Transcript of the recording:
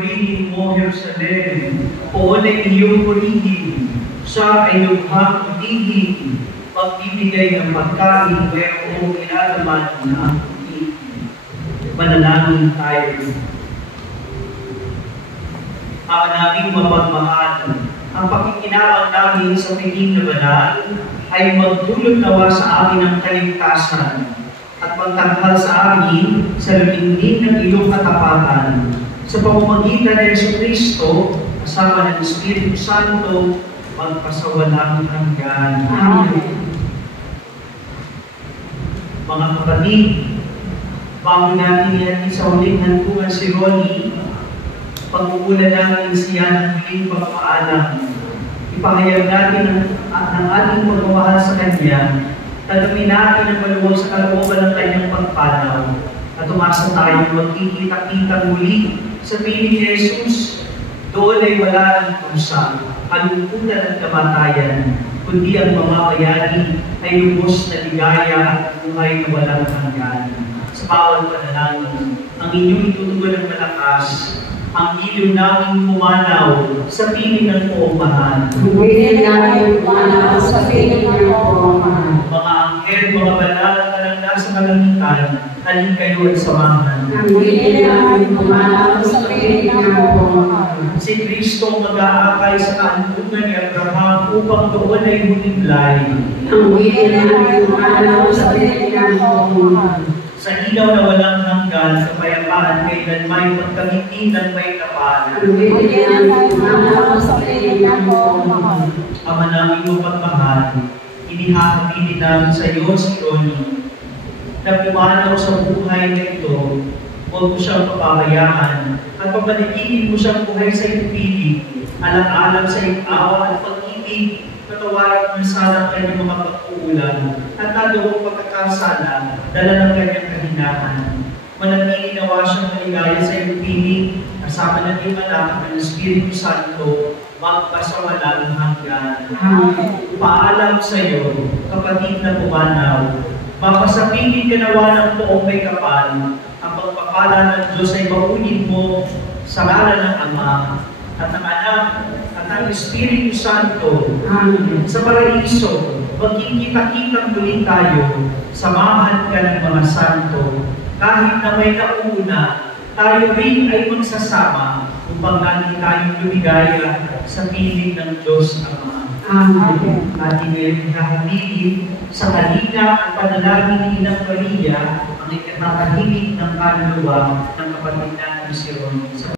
purihin mo, Jerusalem. Poon ay iyong purihin. Siya ay lubhang putihin. Pagbibigay ng pagkain, mayroong ilalaman na putihin. Manalangin tayo. Ama naming mapagmahal, ang pakikinabang namin sa piling na banal ay magdulot nawa sa amin ng kaligtasan at magtanghal sa amin sa lulingning ng iyong katapatan. Sa pamamagitan ng Jesucristo, kasama ng Espiritu Santo, magpasawalang hanggan. Amen. Mga kapatid, bago natin ihatid sa huling hantungan si Ronnie, pag-uulan natin siya ng huling pagpaalam. Ipahayag natin ang ating pagmamahal sa Kanya, tanungin natin ang maluwag sa kalooban ng Kanyang pagpanaw, at umasa tayo magkikita-kita muli sa piling ni Jesus. Doon ay wala ng pusa, kalungkutan at kamatayan, kundi ang mamamayani ay lubos na ligaya at buhay na walang hanggan. Sa bawat panalangin, ang inyong itutugon ng malakas, ang ilaw namin pumanaw sa piling ng puupahan. Huwag namin pumanaw sa piling ng puupahan. Mga anghel, mga banal at nalangda sa kalangitan, halin kayo at samahan. Huwag namin pumanaw sa piling ng puupahan. Si Kristo mag-aakay sa kaantungan ni Abraham upang doon ay humimlay. Ang huwag namin pumanaw sa piling ng puupahan. Sa ilaw na walang hanggan, kapayapaan kailan may pagkamitin ng may kapal. Ama namin mo pagmahal, inihahabilin namin sa iyo si Ronnie, na pumanaw sa buhay na ito, huwag mo siyang papabayaan, at papaliginin mo siyang buhay sa iyong piling, alang-alang sa iyong awa at pag-ibig, patawarin mo sana ang kanyang mga pag-uulan, at nagawang pagkakasala, dala ng kanyang kahinahan. Manatili nawa siyang maligaya sa iyong piling, kasama ng iyong anak at ng Espiritu Santo, magpasawalang hanggan. Paalam sa iyo, kapatid na pumanaw, mapasapiling ka nawa ng poong may kapal, ang pagpapala ng Diyos ay maunin mo sa ngalan ng Ama, at ng Anak, at ng Espiritu Santo. Amen. Sa paraiso, magkikita-kita muli tayo, samahan ka ng mga santo, kahit na may nauna, tayo rin ay magsasama upang lagi tayong lumigaya sa piling ng Diyos Ama. Amen. Ating ihahabilin sa kalinga at panalangin ni Inang Maria ang ikatahimik ng kaluluwa ng kapatid natin si Ronnie.